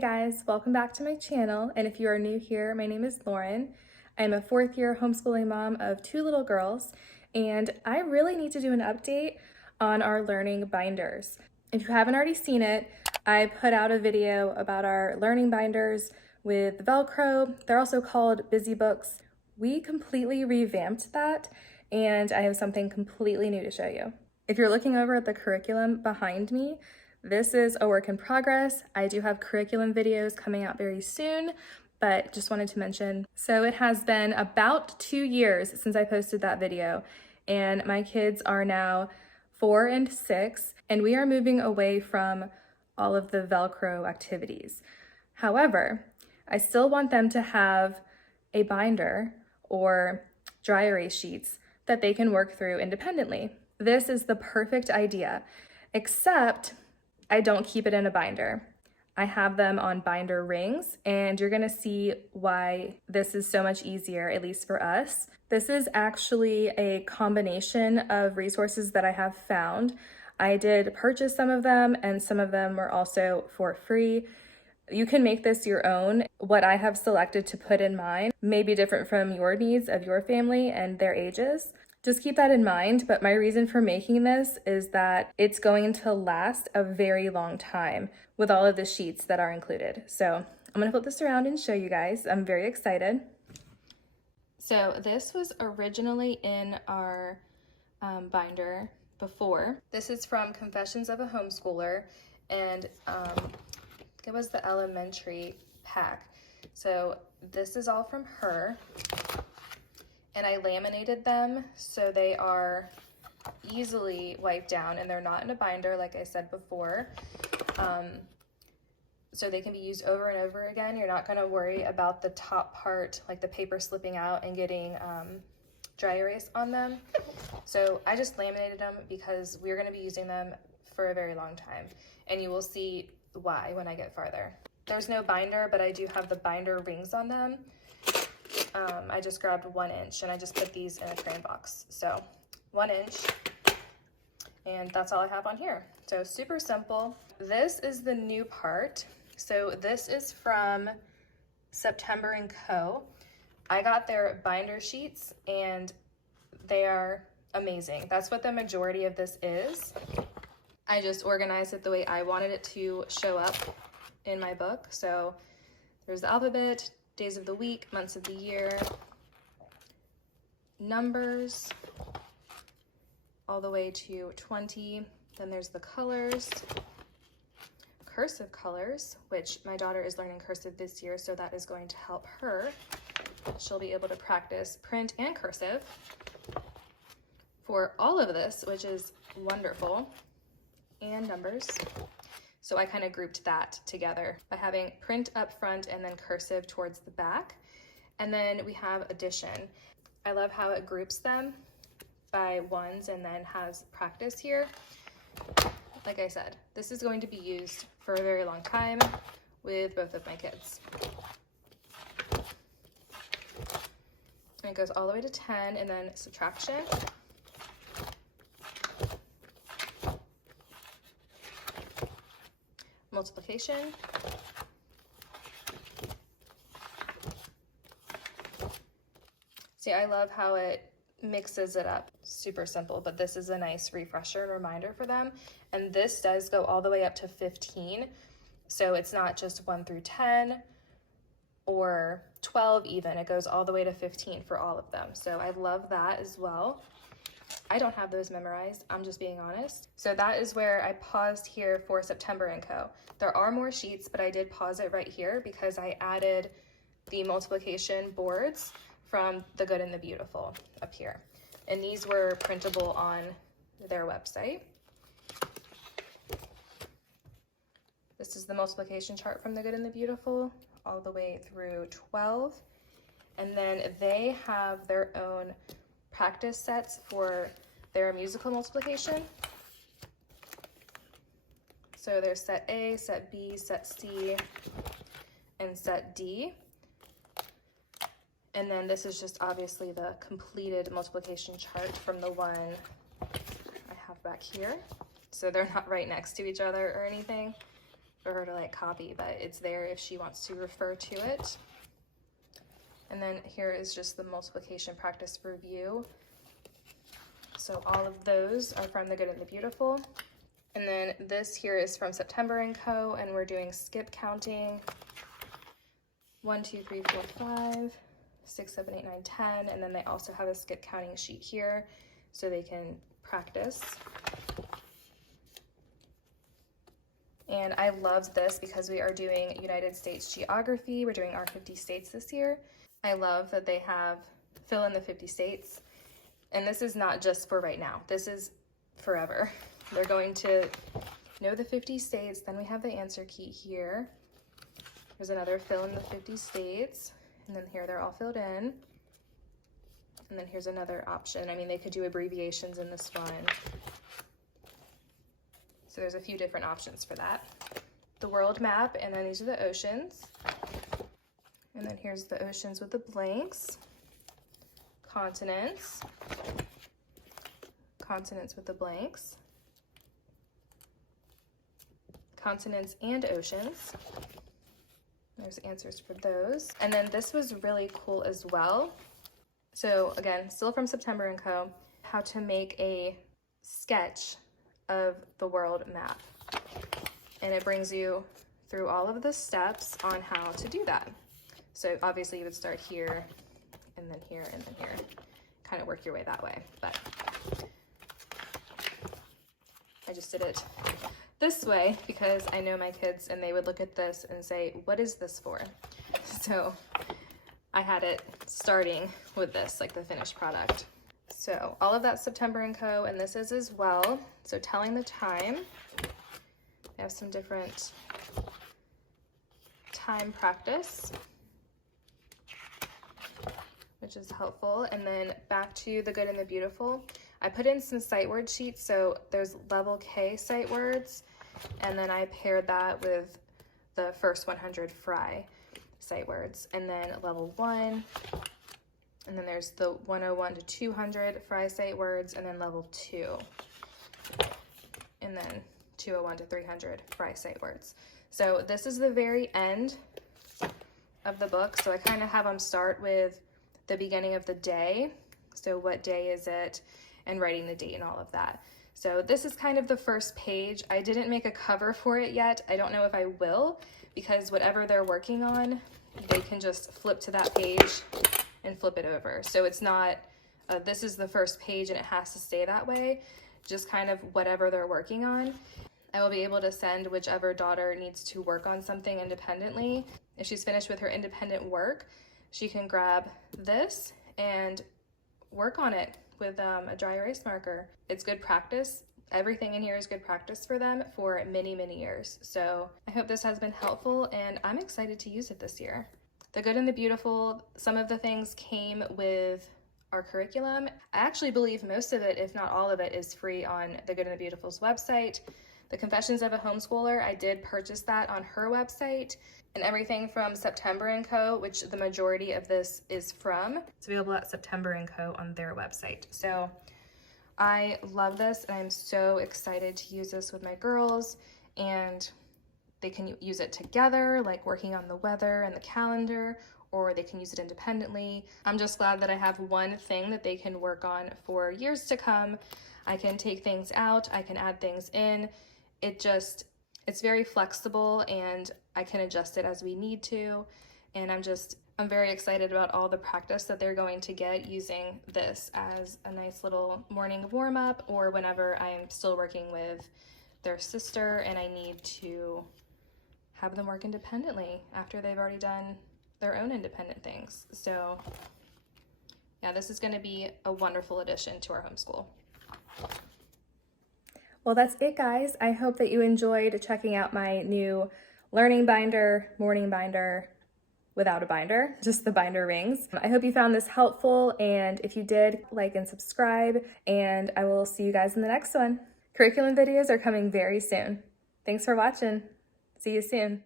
Hey guys, welcome back to my channel, and if you are new here, my name is Lauren. I'm a fourth year homeschooling mom of 2 little girls, and I really need to do an update on our learning binders. If you haven't already seen it, I put out a video about our learning binders with Velcro. They're also called Busy Books. We completely revamped that, and I have something completely new to show you. If you're looking over at the curriculum behind me, this is a work in progress. I do have curriculum videos coming out very soon, but just wanted to mention. So it has been about 2 years since I posted that video, and my kids are now 4 and 6, and we are moving away from all of the Velcro activities. However, I still want them to have a binder or dry erase sheets that they can work through independently. This is the perfect idea, except I don't keep it in a binder. I have them on binder rings, and you're gonna see why this is so much easier, at least for us. This is actually a combination of resources that I have found. I did purchase some of them, and some of them were also for free. You can make this your own. What I have selected to put in mine may be different from your needs of your family and their ages. Just keep that in mind, but my reason for making this is that it's going to last a very long time with all of the sheets that are included. So I'm gonna flip this around and show you guys. I'm very excited. So this was originally in our binder before. This is from Confessions of a Homeschooler, and it was the elementary pack. So this is all from her. And I laminated them so they are easily wiped down and they're not in a binder, like I said before. So they can be used over and over again. You're not gonna worry about the top part, like the paper slipping out and getting dry erase on them. So I just laminated them because we're gonna be using them for a very long time. And you will see why when I get farther. There's no binder, but I do have the binder rings on them. I just grabbed 1 inch and I just put these in a crayon box. So 1 inch, and that's all I have on here. So super simple. This is the new part. So this is from September & Co. I got their binder sheets and they are amazing. That's what the majority of this is. I just organized it the way I wanted it to show up in my book. So there's the alphabet, days of the week, months of the year, numbers, all the way to 20. Then there's the colors, cursive colors, which my daughter is learning cursive this year, so that is going to help her. She'll be able to practice print and cursive for all of this, which is wonderful, and numbers. So I kind of grouped that together by having print up front and then cursive towards the back. And then we have addition. I love how it groups them by ones and then has practice here. Like I said, this is going to be used for a very long time with both of my kids. And it goes all the way to 10, and then subtraction. Multiplication, see, I love how it mixes it up. Super simple, but this is a nice refresher and reminder for them. And this does go all the way up to 15, so it's not just 1 through 10 or 12 even. It goes all the way to 15 for all of them. So I love that as well. I don't have those memorized, I'm just being honest. So that is where I paused here for September & Co. There are more sheets, but I did pause it right here because I added the multiplication boards from The Good and the Beautiful up here. And these were printable on their website. This is the multiplication chart from The Good and the Beautiful, all the way through 12. And then they have their own practice sets for their musical multiplication. So there's set A, set B, set C, and set D. And then this is just obviously the completed multiplication chart from the one I have back here. So they're not right next to each other or anything. for her to like copy, but it's there if she wants to refer to it. And then here is just the multiplication practice review. So all of those are from The Good and the Beautiful. And then this here is from September & Co. and we're doing skip counting. 1, 2, 3, 4, 5, 6, 7, 8, 9, 10. And then they also have a skip counting sheet here so they can practice. And I loved this because we are doing United States geography. We're doing our 50 states this year. I love that they have fill in the 50 states. And this is not just for right now. This is forever. They're going to know the 50 states. Then we have the answer key here. There's another fill in the 50 states. And then here they're all filled in. And then here's another option. I mean, they could do abbreviations in this one. So there's a few different options for that. The world map, and then these are the oceans. And then here's the oceans with the blanks. Continents. Continents with the blanks. Continents and oceans. There's answers for those. And then this was really cool as well. So again, still from September & Co. How to make a sketch of the world map. And it brings you through all of the steps on how to do that. So obviously you would start here, and then here, and then here. Kind of work your way that way. But I just did it this way because I know my kids and they would look at this and say, what is this for? So I had it starting with this, like the finished product. So all of that September & Co. and this is as well. So telling the time. They have some different time practice, which is helpful. And then back to The Good and the Beautiful. I put in some sight word sheets. So there's level K sight words. And then I paired that with the first 100 fry sight words. And then level 1. And then there's the 101 to 200 fry sight words. And then level 2. And then 201 to 300 fry sight words. So this is the very end of the book. So I kind of have them start with the beginning of the day. So what day is it? And writing the date and all of that. So this is kind of the first page. I didn't make a cover for it yet. I don't know if I will, because whatever they're working on, they can just flip to that page and flip it over. So it's not, this is the first page and it has to stay that way. Just kind of whatever they're working on. I will be able to send whichever daughter needs to work on something independently. If she's finished with her independent work, she can grab this and work on it with a dry erase marker. It's good practice. Everything in here is good practice for them for many, many years. So I hope this has been helpful and I'm excited to use it this year. The Good and the Beautiful, some of the things came with our curriculum. I actually believe most of it, if not all of it, is free on The Good and the Beautiful's website. The Confessions of a Homeschooler, I did purchase that on her website. And everything from September & Co., which the majority of this is from, it's available at September & Co. on their website. So I love this and I'm so excited to use this with my girls, and they can use it together, like working on the weather and the calendar, or they can use it independently. I'm just glad that I have one thing that they can work on for years to come. I can take things out, I can add things in. It's very flexible and I can adjust it as we need to. And I'm very excited about all the practice that they're going to get using this as a nice little morning warm up, or whenever I'm still working with their sister and I need to have them work independently after they've already done their own independent things. So yeah, this is going to be a wonderful addition to our homeschool. Well, that's it, guys. I hope that you enjoyed checking out my new learning binder, morning binder, without a binder, just the binder rings. I hope you found this helpful, and if you did, like and subscribe, and I will see you guys in the next one. Curriculum videos are coming very soon. Thanks for watching. See you soon.